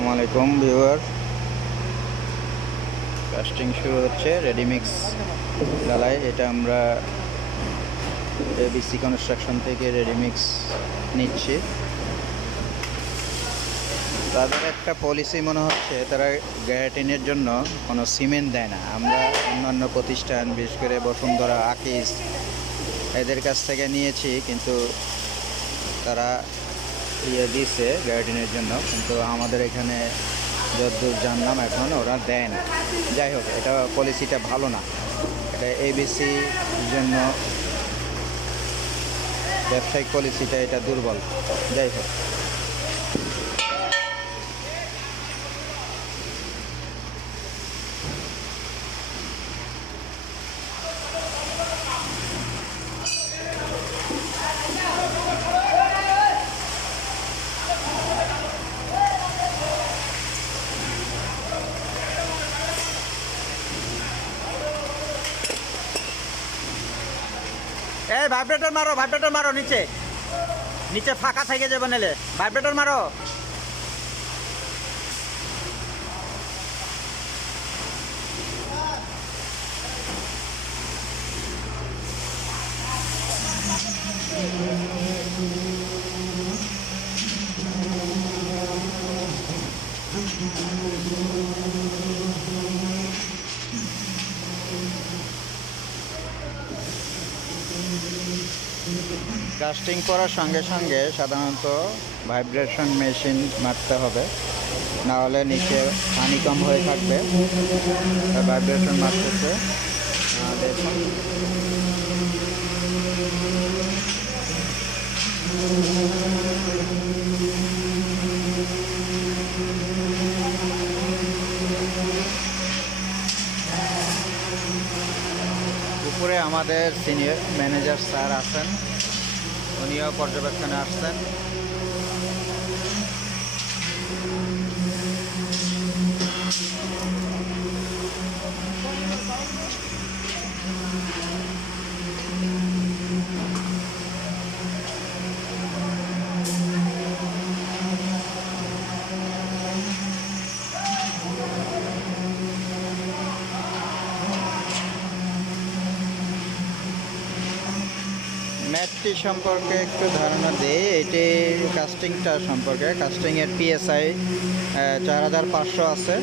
আসসালামু আলাইকুম viewer. Casting শুরু হচ্ছে রেডিমিক্স ঢালাই। এটা আমরা এবিসি কনস্ট্রাকশন থেকে রেডিমিক্স নিচ্ছি। তাদের একটা পলিসি মনে হচ্ছে, তারা গ্যারাটিনের জন্য কোনো সিমেন্ট দেয় না। আমরা অন্যান্য প্রতিষ্ঠান বিশেষ করে বসুন্ধরা, আকিস এদের কাছ থেকে নিয়েছি, কিন্তু তারা দিয়েছে গ্যারাটিনের জন্য, কিন্তু আমাদের এখানে যতদূর জানলাম এখন ওরা দেয় না। যাই হোক, এটা পলিসিটা ভালো না। এটা এবিসির জন্য ব্যবসায়িক পলিসিটা এটা দুর্বল। যাই হোক, এই ভাইব্রেটর মারো, নিচে নিচে ফাঁকা থেকে যাবে, নেলে ভাইব্রেটর মারো। কাস্টিং করার সঙ্গে সঙ্গে সাধারণত ভাইব্রেশন মেশিন মারতে হবে, না হলে নিচে পানি কম হয়ে থাকবে। ভাইব্রেশন মারতেছে দেখুন। উপরে আমাদের সিনিয়র ম্যানেজার স্যার আছেন, উনিও পর্যবেক্ষণে আসছেন। ম্যাটটি সম্পর্কে একটু ধারণা দেই। এটি কাস্টিংটা সম্পর্কে, কাস্টিংয়ের পিএসআই 4500 আছে,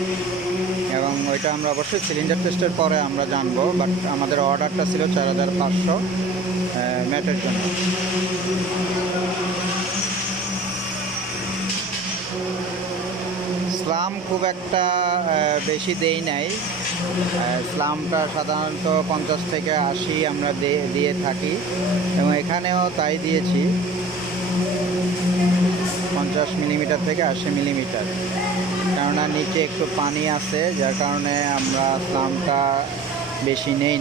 এবং ওইটা আমরা অবশ্যই সিলিন্ডার টেস্টের পরে আমরা জানবো, বাট আমাদের অর্ডারটা ছিল 4500 ম্যাটের জন্য। স্লাম খুব একটা বেশি দেই নাই। স্লামটা সাধারণত 50 থেকে 80 আমরা দিয়ে থাকি, এবং এখানেও তাই দিয়েছি, 50 মিলিমিটার থেকে 80 মিলিমিটার। কেননা নিচে একটু পানি আছে, যার কারণে আমরা স্লামটা বেশি নেই।